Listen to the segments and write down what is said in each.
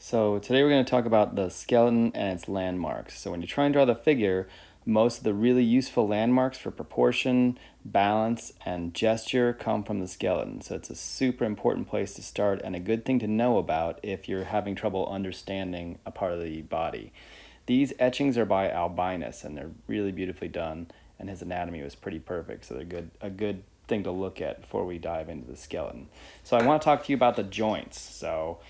So today we're going to talk about the skeleton and its landmarks. So when you try and draw the figure, most of the really useful landmarks for proportion, balance, and gesture come from the skeleton. So it's a super important place to start and a good thing to know about if you're having trouble understanding a part of the body. These etchings are by Albinus and they're really beautifully done, and his anatomy was pretty perfect, so they're a good thing to look at before we dive into the skeleton. So I want to talk to you about the joints. So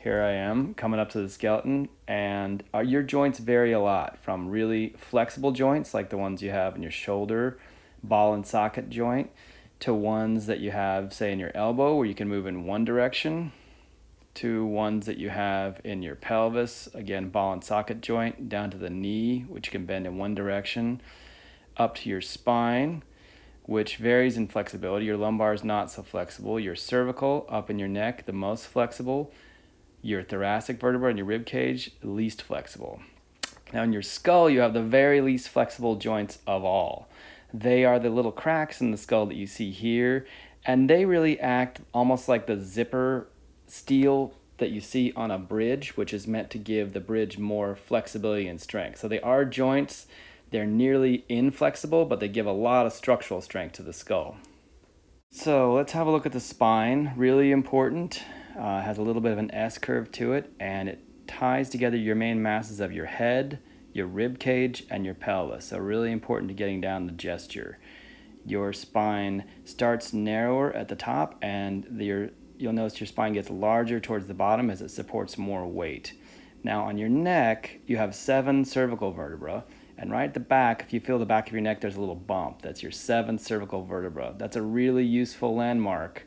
here I am coming up to the skeleton, and your joints vary a lot from really flexible joints like the ones you have in your shoulder, ball and socket joint, to ones that you have, say, in your elbow where you can move in one direction, to ones that you have in your pelvis, again, ball and socket joint, down to the knee, which can bend in one direction, up to your spine, which varies in flexibility. Your lumbar is not so flexible. Your cervical, up in your neck, the most flexible. Your thoracic vertebra and your rib cage, least flexible. Now in your skull, you have the very least flexible joints of all. They are the little cracks in the skull that you see here, and they really act almost like the zipper steel that you see on a bridge, which is meant to give the bridge more flexibility and strength. So they are joints. They're nearly inflexible, but they give a lot of structural strength to the skull. So let's have a look at the spine. Really important. Has a little bit of an S curve to it, and it ties together your main masses of your head, your rib cage, and your pelvis. So really important to getting down the gesture. Your spine starts narrower at the top, and you'll notice your spine gets larger towards the bottom as it supports more weight. Now on your neck, you have 7 cervical vertebra, and right at the back, if you feel the back of your neck, there's a little bump. That's your 7th cervical vertebra. That's a really useful landmark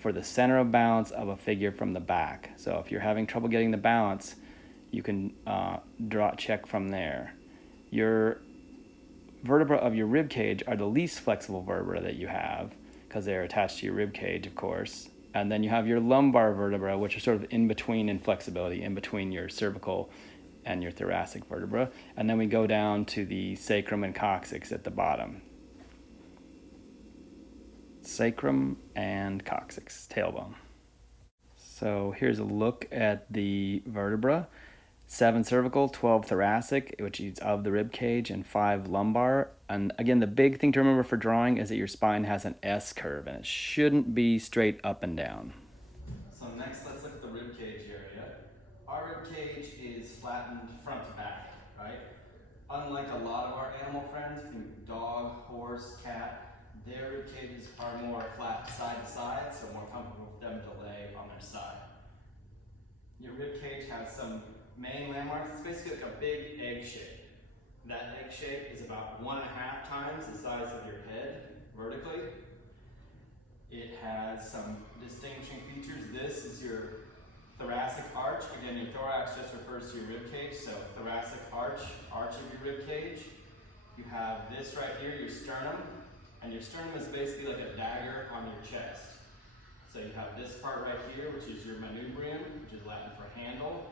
for the center of balance of a figure from the back. So if you're having trouble getting the balance, you can check from there. Your vertebra of your rib cage are the least flexible vertebra that you have because they're attached to your rib cage, of course. And then you have your lumbar vertebra, which are sort of in between in flexibility, in between your cervical and your thoracic vertebra. And then we go down to the sacrum and coccyx at the bottom. Sacrum and coccyx, tailbone. So here's a look at the vertebra. 7 cervical, 12 thoracic, which is of the rib cage, and 5 lumbar. And again, the big thing to remember for drawing is that your spine has an S curve, and it shouldn't be straight up and down. So next, let's look at the rib cage area. Our rib cage is flattened front to back, right? Unlike a lot of our animal friends, think dog, horse, cat, their rib cages are more flat side to side, so more comfortable for them to lay on their side. Your rib cage has some main landmarks. It's basically like a big egg shape. That egg shape is about 1.5 times the size of your head vertically. It has some distinguishing features. This is your thoracic arch. Again, your thorax just refers to your rib cage, so thoracic arch of your rib cage. You have this right here, your sternum, and your sternum is basically like a dagger on your chest. So you have this part right here, which is your manubrium, which is Latin for handle,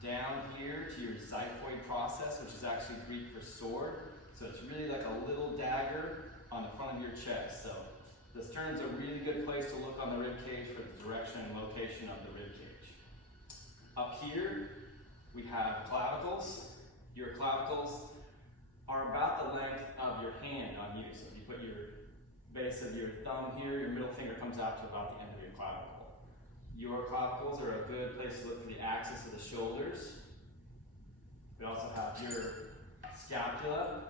down here to your xiphoid process, which is actually Greek for sword. So it's really like a little dagger on the front of your chest. So the sternum is a really good place to look on the rib cage for the direction and location of the rib cage. Up here, we have clavicles. Your clavicles are about the length of your hand on you. So if you put your base of your thumb here, your middle finger comes out to about the end of your clavicle. Your clavicles are a good place to look for the axis of the shoulders. We also have your scapula.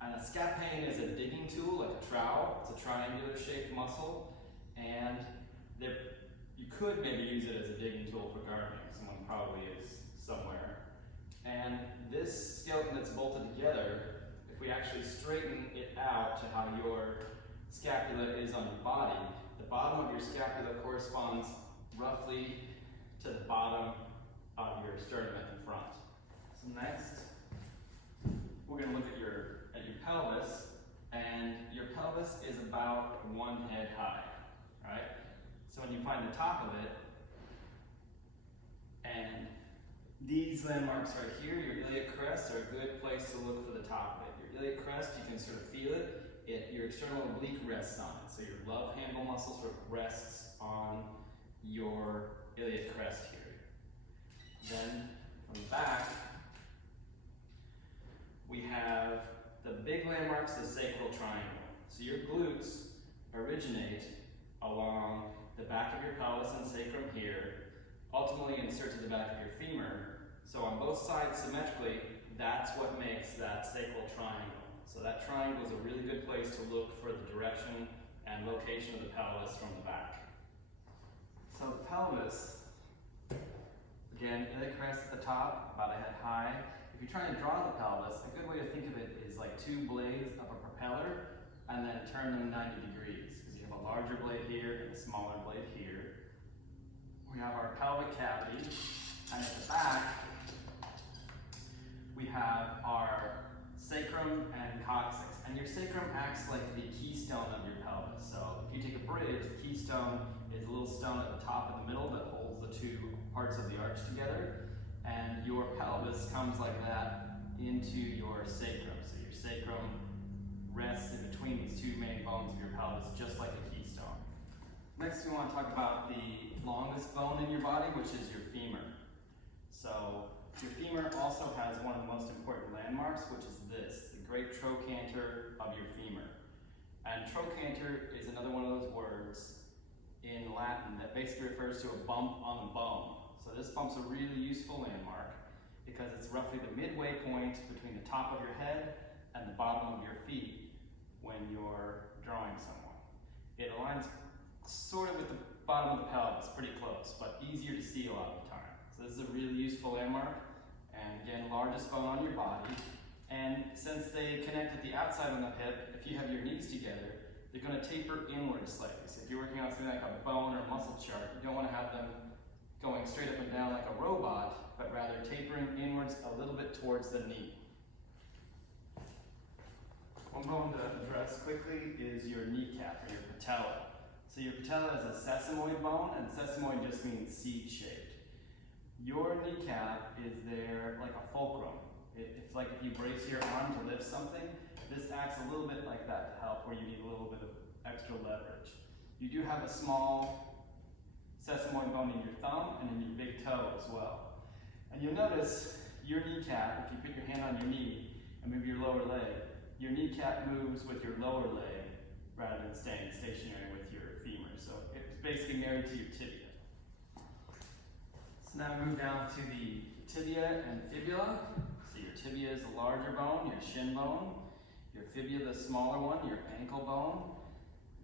And a scapane is a digging tool, like a trowel. It's a triangular shaped muscle. And you could maybe use it as a digging tool for gardening. Someone probably is somewhere. And this skeleton that's bolted together, if we actually straighten it out to how your scapula is on your body, the bottom of your scapula corresponds roughly to the bottom of your sternum at the front. So next, we're going to look at your pelvis, and your pelvis is about 1 head high, right? So when you find the top of it, and these landmarks right here, your iliac crest, are a good place to look for the top of it. Your iliac crest, you can sort of feel it. Your external oblique rests on it. So your love handle muscle sort of rests on your iliac crest here. Then from the back, we have the big landmarks, the sacral triangle. So your glutes originate along the back of your pelvis and sacrum here, ultimately insert to the back of your femur. So on both sides symmetrically, that's what makes that sacral triangle. So that triangle is a really good place to look for the direction and location of the pelvis from the back. So the pelvis, again, the crest at the top, about a head high. If you're trying to draw the pelvis, a good way to think of it is like two blades of a propeller and then turn them 90 degrees, because you have a larger blade here and a smaller blade here. We have our pelvic cavity, and at the back, we have our sacrum and coccyx. And your sacrum acts like the keystone of your pelvis. So if you take a bridge, the keystone is a little stone at the top in the middle that holds the two parts of the arch together. And your pelvis comes like that into your sacrum. So your sacrum rests in between these two main bones of your pelvis, just like a keystone. Next, we want to talk about the longest bone in your body, which is your femur. So your femur also has one of the most important landmarks, which is this, the great trochanter of your femur. And trochanter is another one of those words in Latin that basically refers to a bump on the bone. So this bump's a really useful landmark because it's roughly the midway point between the top of your head and the bottom of your feet when you're drawing someone. It aligns sort of with the bottom of the pelvis, pretty close, but easier to see a lot of the time. So this is a really useful landmark, and again, largest bone on your body. And since they connect at the outside on the hip, if you have your knees together, they're going to taper inward slightly. So if you're working on something like a bone or a muscle chart, you don't want to have them going straight up and down like a robot, but rather tapering inwards a little bit towards the knee. One bone to address quickly is your kneecap, or your patella. So your patella is a sesamoid bone, and sesamoid just means seed-shaped. Your kneecap is there like a fulcrum. It's like if you brace your arm to lift something, this acts a little bit like that to help where you need a little bit of extra leverage. You do have a small sesamoid bone in your thumb and in your big toe as well. And you'll notice your kneecap, if you put your hand on your knee and move your lower leg, your kneecap moves with your lower leg rather than staying stationary with your femur. So it's basically married to your tibia. So now we move down to the tibia and fibula. So your tibia is the larger bone, your shin bone. Your fibula, the smaller one, your ankle bone.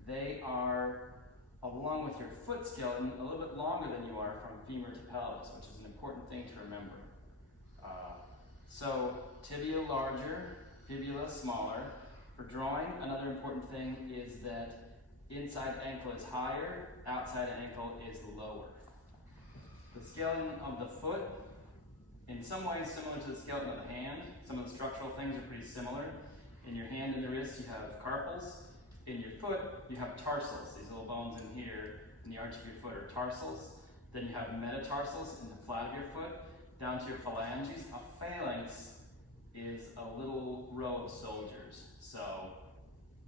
They are, along with your foot skeleton, a little bit longer than you are from femur to pelvis, which is an important thing to remember. So tibia larger, fibula smaller. For drawing, another important thing is that inside ankle is higher, outside ankle is lower. The skeleton of the foot, in some ways similar to the skeleton of the hand. Some of the structural things are pretty similar. In your hand and the wrist, you have carpals. In your foot, you have tarsals. These little bones in here, in the arch of your foot, are tarsals. Then you have metatarsals in the flat of your foot, down to your phalanges. A phalanx is a little row of soldiers. So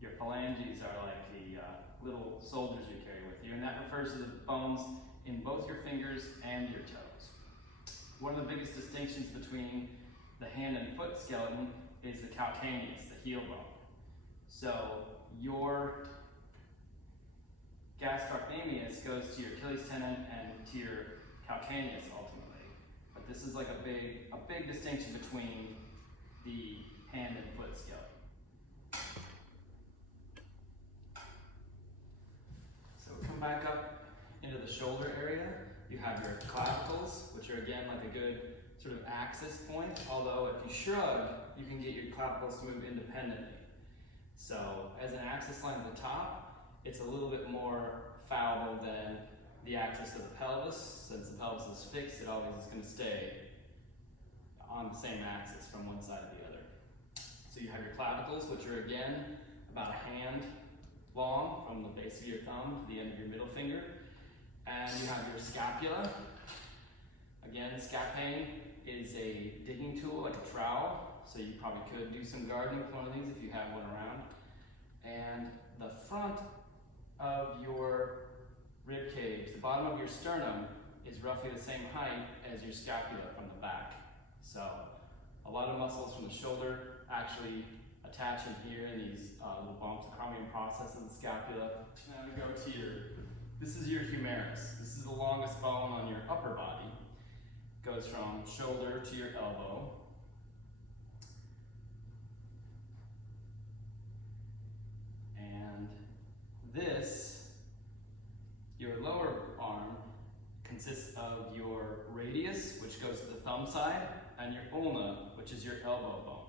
your phalanges are like the little soldiers you carry with you, and that refers to the bones in both your fingers and your toes. One of the biggest distinctions between the hand and foot skeleton is the calcaneus, the heel bone. So your gastrocnemius goes to your Achilles tendon and to your calcaneus ultimately. But this is like a big distinction between the hand and foot skeleton. So we come back up into the shoulder area. You have your clavicles, which are again like a good sort of axis point, although if you shrug, you can get your clavicles to move independently. So as an axis line at the top, it's a little bit more fallible than the axis of the pelvis. Since the pelvis is fixed, it always is going to stay on the same axis from one side to the other. So you have your clavicles, which are again about a hand long from the base of your thumb to the end of your middle finger. And you have your scapula. Again, scapane is a digging tool, like a trowel, so you probably could do some gardening with one of these if you have one around. And the front of your rib cage, the bottom of your sternum, is roughly the same height as your scapula from the back. So a lot of muscles from the shoulder actually attach in here in these little bumps. The chromium process of the scapula. Now we go to this is your humerus. This is the longest bone on your upper body. Goes from shoulder to your elbow. And this, your lower arm, consists of your radius, which goes to the thumb side, and your ulna, which is your elbow bone.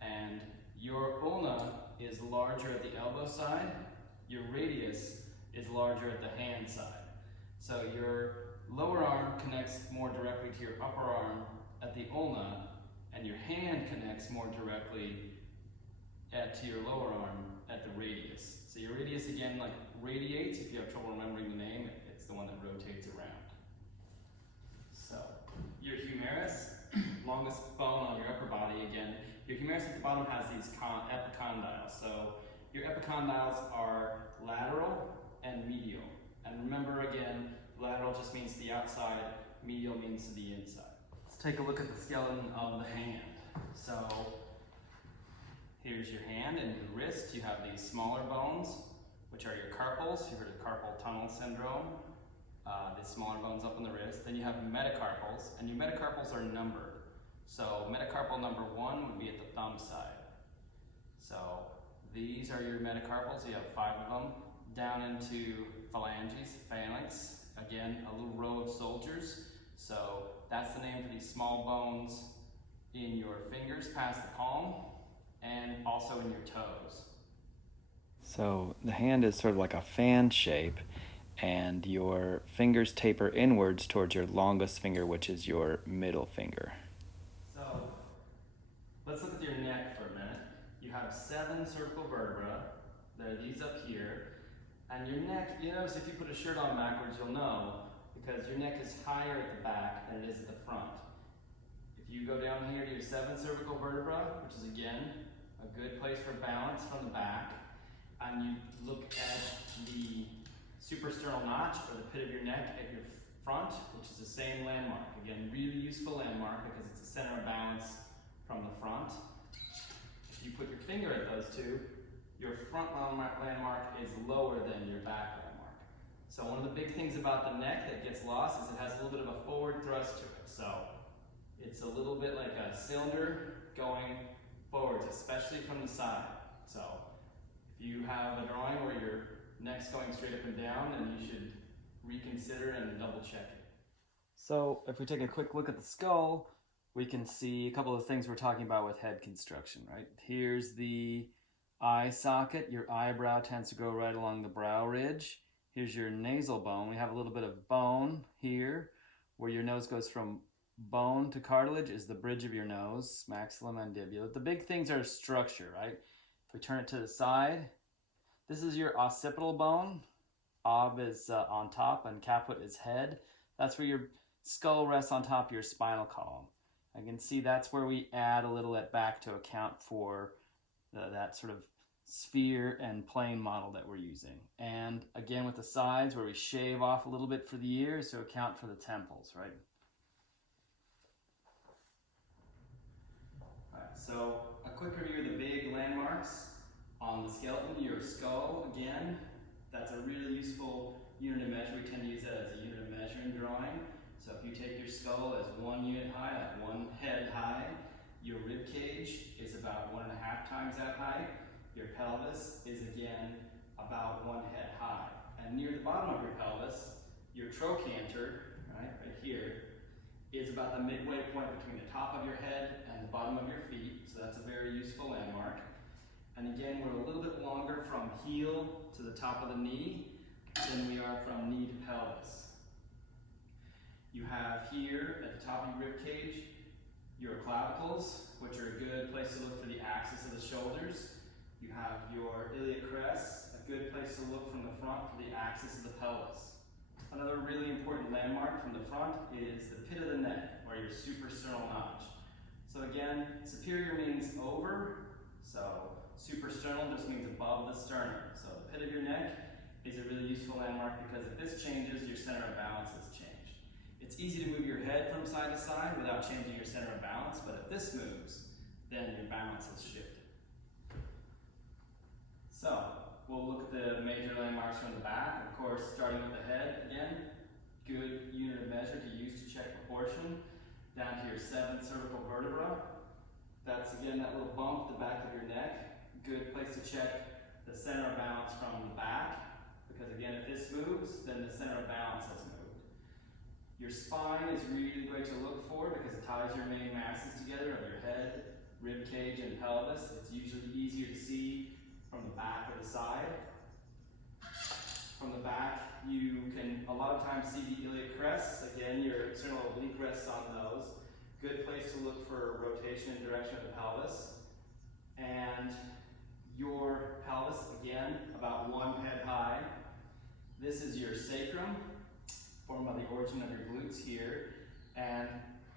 And your ulna is larger at the elbow side, your radius is larger at the hand side. So your lower arm connects more directly to your upper arm at the ulna, and your hand connects more directly to your lower arm at the radius. So your radius again like radiates. If you have trouble remembering the name, it's the one that rotates around. So your humerus, longest bone on your upper body again. Your humerus at the bottom has these epicondyles. So your epicondyles are lateral and medial. And remember again, lateral just means to the outside, medial means to the inside. Let's take a look at the skeleton of the hand. So here's your hand and your wrist. You have these smaller bones, which are your carpals. You've heard of carpal tunnel syndrome. These smaller bones up on the wrist. Then you have metacarpals, and your metacarpals are numbered. So metacarpal number 1 would be at the thumb side. So these are your metacarpals. You have 5 of them. Down into phalanges, phalanx. Again, a little row of soldiers. So that's the name for these small bones in your fingers past the palm, and also in your toes. So the hand is sort of like a fan shape, and your fingers taper inwards towards your longest finger, which is your middle finger. So let's look at your neck for a minute. You have 7 cervical vertebrae. There are these up here. And your neck, you notice if you put a shirt on backwards, you'll know, because your neck is higher at the back than it is at the front. If you go down here to your 7 cervical vertebra, which is again a good place for balance from the back, and you look at the suprasternal notch, or the pit of your neck at your front, which is the same landmark. Again, really useful landmark because it's a center of balance from the front. If you put your finger at those two, your front landmark is lower than your back landmark. So one of the big things about the neck that gets lost is it has a little bit of a forward thrust to it. So it's a little bit like a cylinder going forwards, especially from the side. So if you have a drawing where your neck's going straight up and down, then you should reconsider and double check it. So if we take a quick look at the skull, we can see a couple of things we're talking about with head construction, right? Here's the eye socket. Your eyebrow tends to go right along the brow ridge. Here's your nasal bone. We have a little bit of bone here where your nose goes from bone to cartilage is the bridge of your nose, maxillomandibular. The big things are structure, right? If we turn it to the side, this is your occipital bone. Ob is on top and caput is head. That's where your skull rests on top of your spinal column. I can see that's where we add a little at back to account for that sort of sphere and plane model that we're using. And again with the sides where we shave off a little bit for the ears to account for the temples, right? Alright, so a quick review of the big landmarks on the skeleton. Your skull, again, that's a really useful unit of measure. We tend to use that as a unit of measure in drawing. So if you take your skull as 1 unit high, like 1 head high, your rib cage is about 1.5 times that high. Your pelvis is again about 1 head high. And near the bottom of your pelvis, your trochanter, right here, is about the midway point between the top of your head and the bottom of your feet. So that's a very useful landmark. And again, we're a little bit longer from heel to the top of the knee than we are from knee to pelvis. You have here at the top of your rib cage your clavicles, which are a good place to look for the axis of the shoulders. You have your iliac crest, a good place to look from the front for the axis of the pelvis. Another really important landmark from the front is the pit of the neck, or your suprasternal notch. So again, superior means over, so suprasternal just means above the sternum. So the pit of your neck is a really useful landmark because if this changes, your center of balance has changed. It's easy to move your head from side to side without changing your center of balance, but if this moves, then your balance is shifted. So, we'll look at the major landmarks from the back. Of course, starting with the head, again, good unit of measure to use to check proportion. Down to your 7th cervical vertebra. That's, again, that little bump at the back of your neck. Good place to check the center of balance from the back, because again, if this moves, then the center of balance has moved. Your spine is really great to look for because it ties your main masses together of your head, rib cage, and pelvis. It's usually easier to see from the back or the side. From the back, you can a lot of times see the iliac crests. Again, your external oblique rests on those. Good place to look for rotation and direction of the pelvis. And your pelvis, again, about 1 head high. This is your sacrum, formed by the origin of your glutes here. And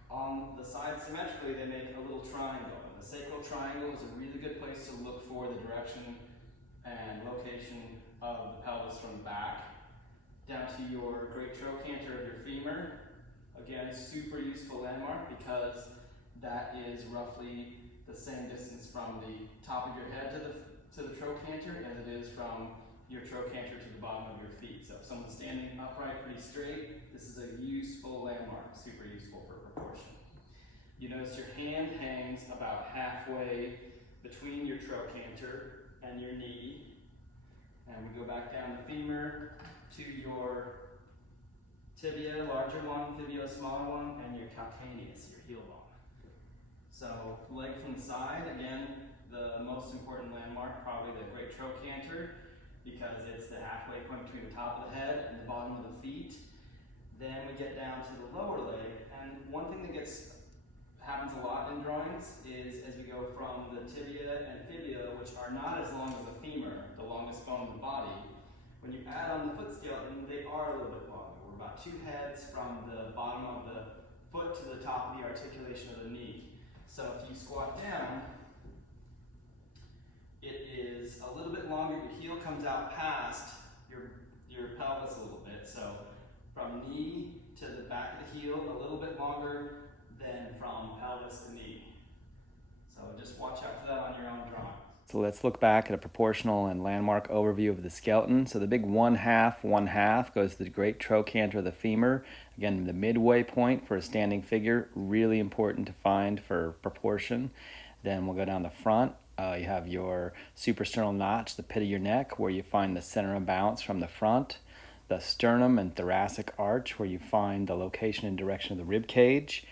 on the side symmetrically, they make a little triangle. And the sacral triangle is a really good place to look for the direction and location of the pelvis from the back. Down to your great trochanter of your femur. Again, super useful landmark because that is roughly the same distance from the top of your head to the trochanter as it is from your trochanter to the bottom of your feet. So if someone's standing upright pretty straight, this is a useful landmark, super useful for proportion. You notice your hand hangs about halfway between your trochanter and your knee. And we go back down the femur to your tibia, larger one, fibula, smaller one, and your calcaneus, your heel bone. So leg from the side, again, the most important landmark, probably the great trochanter, because it's the halfway point between the top of the head and the bottom of the feet. Then we get down to the lower leg, and one thing that happens a lot in drawings is as we go from the tibia and fibula, which are not as long as the femur, the longest bone in the body, when you add on the foot skeleton, they are a little bit longer. We're about 2 heads from the bottom of the foot to the top of the articulation of the knee. So if you squat down, it is a little bit longer. Your heel comes out past your pelvis a little bit. So from knee to the back of the heel, a little bit longer than from pelvis to knee. So just watch out for that on your own drawing. So let's look back at a proportional and landmark overview of the skeleton. So the big 1/2 goes to the great trochanter of the femur. Again, the midway point for a standing figure, really important to find for proportion. Then we'll go down the front. You have your suprasternal notch, the pit of your neck, where you find the center of balance from the front. The sternum and thoracic arch, where you find the location and direction of the rib cage.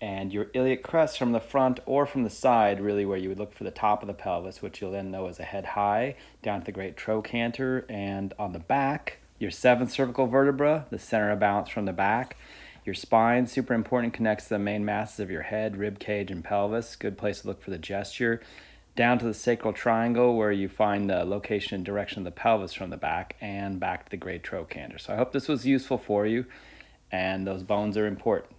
And your iliac crest from the front or from the side, really where you would look for the top of the pelvis, which you'll then know as a head high, down to the great trochanter. And on the back, your 7th cervical vertebra, the center of balance from the back. Your spine, super important, connects the main masses of your head, rib cage, and pelvis. Good place to look for the gesture. Down to the sacral triangle, where you find the location and direction of the pelvis from the back, and back to the great trochanter. So I hope this was useful for you, and those bones are important.